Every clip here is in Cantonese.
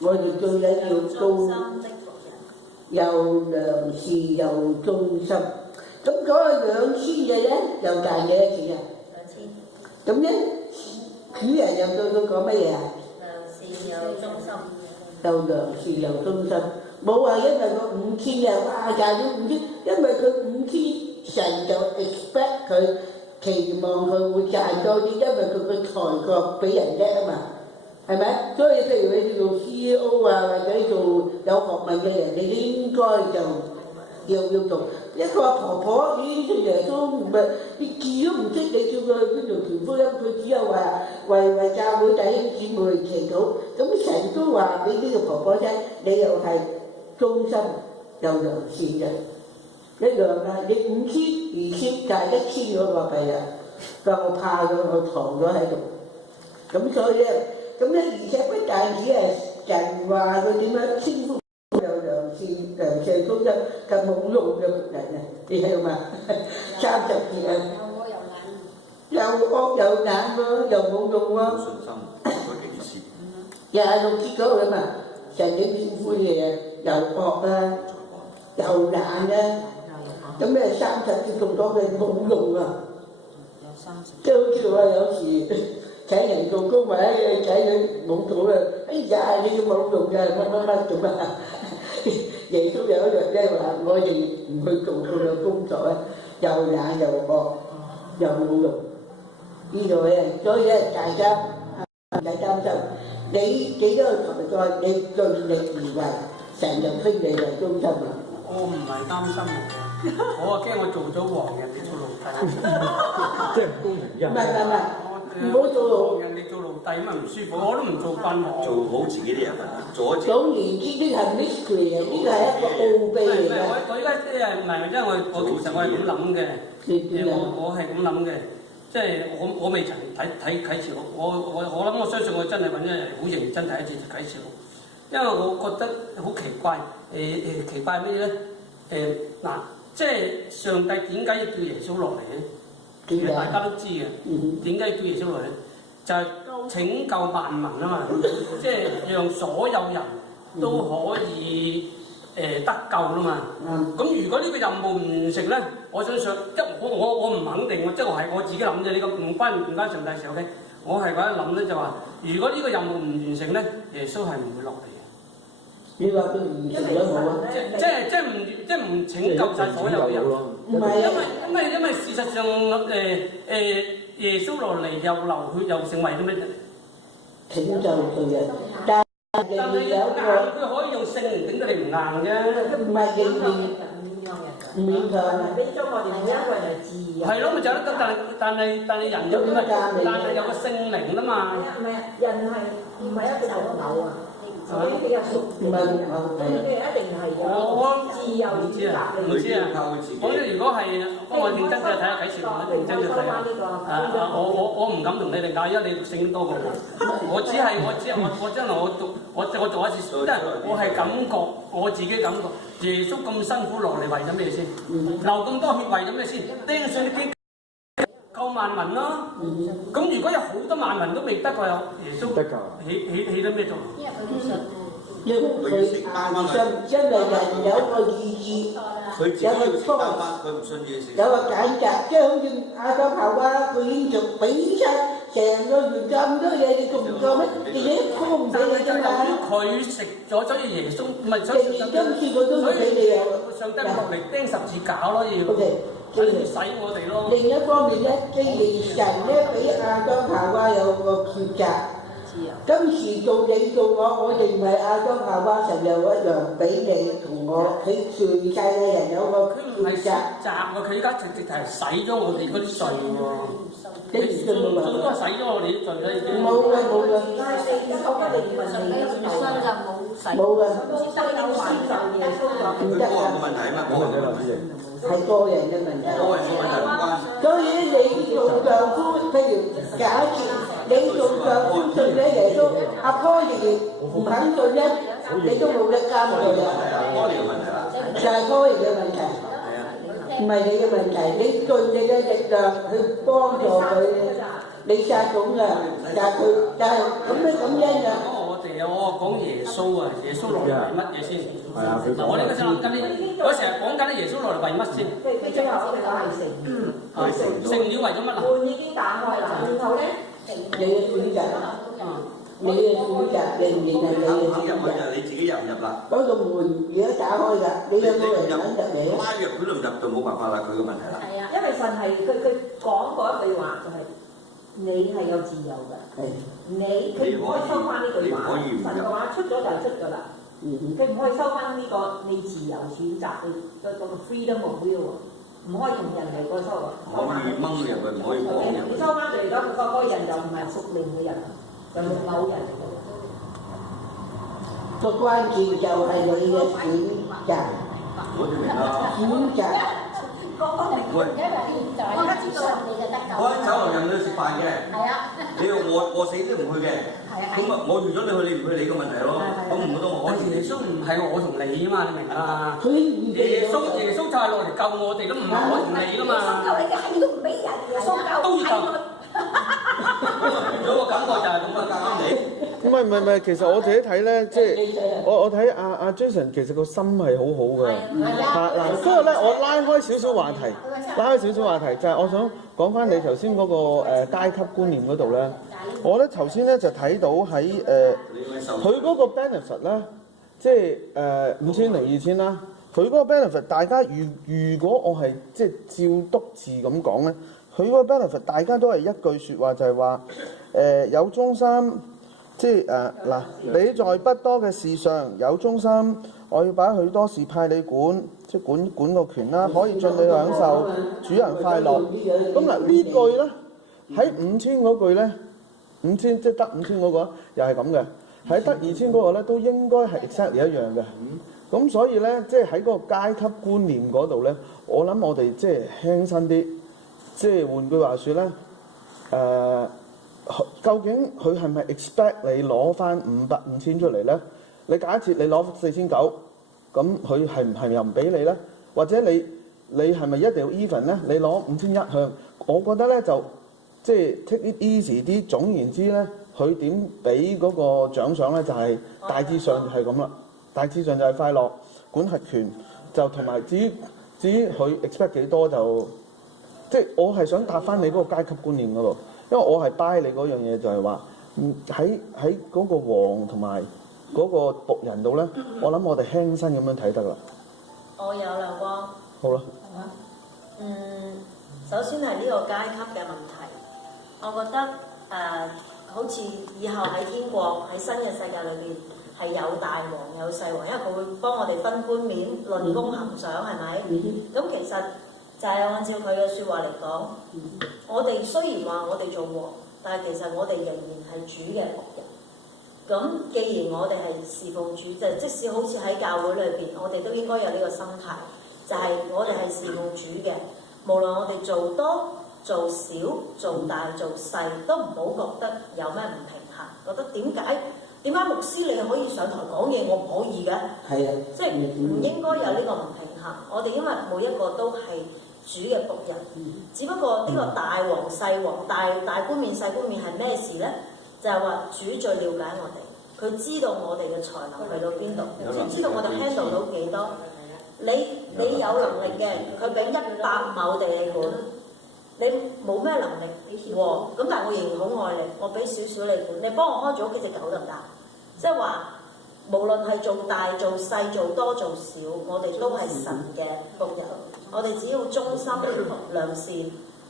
我哋最緊要高又良善又忠心。咁嗰個2000嘅咧，又賺幾多錢啊？2000。咁咧，主人又對佢講乜嘢啊？良善又忠心。又良善又忠心，冇話因為佢5000啊，哇賺咗5000，因為佢5000神就 expect 佢期望佢會賺多啲，因為佢個才幹比人叻啊嘛，係咪？所以譬如你做 CEO 啊，或者做有學問嘅人，你應該就要做。一個婆婆已經信耶穌，唔係你字都唔識，你叫佢去邊度傳福音？佢只有話為教會弟兄姊妹祈禱。咁成日都話俾呢個婆婆聽，你又係忠心又良善嘅一樣啊！你5000、2000就係1000嗰個幣啊，就怕咗我藏咗喺度。咁所以咧，咁咧而且不但止係人話佢點樣稱呼。良善忠心咁冇用嘅人啊，你睇嘛？30字啊，又惡又懶喎，又冇用喎。信心嗰幾節，26節嗰度啊嘛，成日應付嘢又惡啊，又懶啊，咁咩30節咁多嘅冇用啊。即係好似話有時請人做工或者請佢冇做啦，哎呀你要冇用嘅乜咁啊！耶穌有一日咧話：我哋唔去做佢嘅工作咧，又懶又惡又冇用。呢度咧，所以咧大家唔使擔心，你幾多個財在，你盡力而為，神就稱你為忠心啊！我唔係擔心我驚我做咗王人哋做奴隸，即係唔公平啫。唔係。唔好做奴人哋做奴隸咁咪唔舒服，我都唔做慣我。做好自己啲人，做一總言之，呢個係 mystery 啊，呢個係一個奧秘嚟嘅。我依家即係唔係，因為我其實我係咁諗嘅，我係咁諗嘅，即係我未曾睇啟示錄，我諗我相信我真係揾一日好認真睇一次啟示錄，因為我覺得好奇怪，奇怪咩咧？嗱，即係上帝點解要叫耶穌落嚟咧？其實大家都知嘅，點解叫耶穌落嚟？就係拯救萬民啊嘛，即係讓所有人都可以得救啦嘛。咁如果呢個任務唔完成咧，我相信我唔肯定，即係我係我自己諗啫，呢個唔關上帝事 OK。我係咁樣諗咧，就話如果呢個任務唔完成咧，耶穌係唔會落嚟嘅。你話佢唔成咗冇啊？即係唔拯救晒所有人。唔係因為事實上耶穌落嚟又流血又成為啲咩？拯救佢嘅，但係有個佢可以用聖靈頂得你唔硬啫。唔係認唔勉強啊！俾咗我哋每一個人係自由。係咯，咪就係咯，但係人有個聖靈啦嘛。唔係人係唔係一個木偶啊？所以比較熟。唔係木偶，一定係我自由唔知啊，唔知啊。我如果係幫我認真嘅睇下啟示錄，認真嘅睇下。我唔敢同你哋講，因為你聖經多過我。我真係我做一次，即係我係感覺我自己感覺，耶穌咁辛苦落嚟為咗咩先？流咁多血為咗咩先？釘上啲經救萬民咯。咁如果有好多萬民都未得過，耶穌起咗咩作用？因為佢硬信，因為人有個意志，有個初，有個揀擇，即係好似亞當夏娃，佢已經做俾晒成個園咁多嘢，你做唔做咩？你一個唔俾你㗎嘛。佢食咗，所以耶穌唔係所以今次佢都唔俾你啊！上帝落嚟釘十字架咯，要洗我哋咯。另一方面咧，既然神咧俾亞當夏娃有個抉擇。今時做你做我哋唔係亞當夏娃，神又一樣俾你同我，佢全世界嘅人有個抉擇。佢而家直係洗咗我哋嗰啲罪喎。你唔信冇嘛？都係洗咗我哋啲罪啦，已經。冇嘅。但係你我覺得你問你嘅信就冇嘅。唔得啊！個問題啊嘛，個人嘅問題。係個人嘅問題。所以你做丈夫，譬如假設你做丈夫信咗耶穌，阿พ่อ爺唔肯信咧，你都冇得監佢啊。就係พ่อ爺嘅問題，唔係你嘅問題。你盡你嘅力量去幫助佢，你殺種㗎，但係佢咁樣㗎。係啊，我講耶穌啊，耶穌落嚟為乜嘢先？係啊，佢我哋嗰陣諗緊啲，我成日講緊啲耶穌落嚟為乜先？佢最後我哋講係成，成了為咗乜啊？門已經打開啦，然後咧，你嘅選擇，你嘅選擇仍然係你嘅肯入選去擇。就你自己入唔入啦？嗰個門而家打開㗎，你有冇人肯入嚟啊？拉入佢都唔入就冇辦法啦，佢個問題啦。係啊，因為神係佢講過一句話就係你係有自由㗎，係，佢唔可以收翻呢句話，神嘅話出咗就出咗啦。佢唔可以收翻呢個你自由選擇嘅個 freedom of will 喎，唔可以同人哋個收啊。可以掹入去，唔可以綁入去。收翻嚟而家嗰個人就唔係屬靈嘅人，就木偶人。個關鍵就係你嘅選擇，我哋明啦。選擇。喂，我喺酒樓人去食飯嘅，你要餓死都唔去嘅，咁啊我預咗你去，你唔去你個問題咯，咁唔覺得我可以？耶穌唔係我同你啊嘛，你明啦？佢耶穌就係落嚟救我哋，都唔係我同你噶嘛。救你嘅係都唔俾人，耶穌救都要救。有個感覺就係咁啊，夾啱你。唔係，其實我自己睇咧，即係我睇阿 Jason 其實個心係好好嘅。嗱，不過咧我拉開少少話題，就係我想講翻你頭先嗰個階級觀念嗰度咧。我咧頭先咧就睇到喺佢嗰個 benefit 咧，即係5000同2000啦。佢嗰個 benefit 大家如果我係即係照督字咁講咧，佢嗰個 benefit 大家都係一句説話就係話有忠心。即係嗱，你在不多嘅事上有忠心，我要把許多事派你管，即係管個權啦，可以盡你享受，主人快樂。咁嗱呢句咧，喺5000嗰句咧，5000即係得5000嗰個，又係咁嘅。喺得2000嗰個咧，都應該係 exactly 一樣嘅。咁所以咧，即係喺嗰個階級觀念嗰度咧，我諗我哋即係輕身啲，即係換句話説咧，究竟佢係咪 expect 你攞翻5000出嚟咧？你假設你攞4900，咁佢係唔係又唔俾你咧？或者你係咪一定要 even 咧？你攞5100向，我覺得咧就即係 take it easy 啲。總言之咧，佢點俾嗰個獎賞咧，就係大致上係咁啦。大致上就係快樂、管轄權，就同埋至於佢 expect 幾多就，即係我係想答翻你嗰個階級觀念嗰度。因為我係 buy 你嗰樣嘢，就係話喺嗰個王同埋嗰個僕人度咧，我諗我哋輕身咁樣睇得啦。我有亮光。好啦。首先係呢個階級嘅問題，我覺得好似以後喺天國喺新嘅世界裏邊係有大王有細王，因為佢會幫我哋分冠冕、論功行賞，係咪？咁其實就係按照佢嘅説話嚟講，我哋雖然話我哋做王，但係其實我哋仍然係主嘅僕人。咁既然我哋係侍奉主，就即使好似喺教會裏邊，我哋都應該有呢個心態，就係我哋係侍奉主嘅。無論我哋做多、做少、做大、做細，都唔好覺得有咩唔平衡，覺得點解牧師你可以上台講嘢，我唔可以嘅？係啊，即係唔應該有呢個唔平衡。我哋因為每一個都係主嘅僕人，只不過呢個大王細王、大冠冕細冠冕係咩事咧？就係話主最了解我哋，佢知道我哋嘅才能去到邊度，知道我哋 handle 到幾多。你有能力嘅，佢俾100畝地你管，你冇咩能力喎，咁但係我仍然好愛你，我俾少少你管，你幫我看住屋企隻狗得唔得？即係話，無論係做大做細做多做少，我哋都係神嘅僕人，我哋只要忠心良善，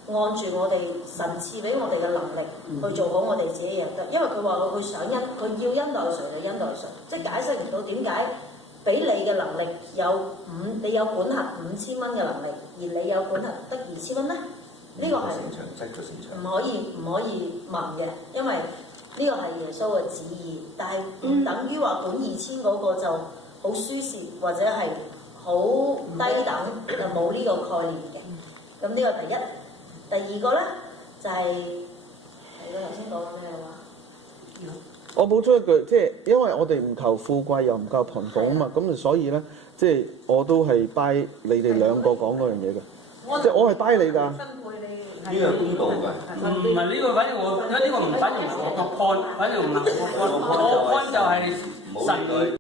按住我哋神賜俾我哋嘅能力去做好我哋自己嘢得，因為佢話佢想佢要恩待誰就恩待誰，即係解釋唔到點解。俾你嘅能力你有管轄5000蚊嘅能力，而你有管轄得2000蚊咧？呢個係唔可以問嘅，因為呢個係耶穌嘅旨意。但係唔等於話管2000嗰個就好舒適或者係好低等，就冇呢個概念嘅。咁呢個第一。第二個咧就係你頭先講咩話？我補充一句，即係因為我哋唔求富貴又唔求貧窮啊嘛，咁所以咧，即係我都係 buy 你哋兩個講嗰樣嘢嘅，即係我係 buy 你㗎。呢個係公道㗎。唔係呢個，反正我呢個唔反正唔係我個 point，反正唔係我個 point，就係神。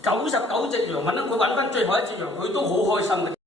99隻羊，揾到佢揾翻最後一隻羊，佢都好開心嘅。